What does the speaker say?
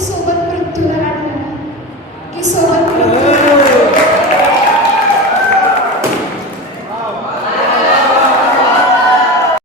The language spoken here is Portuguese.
abençoa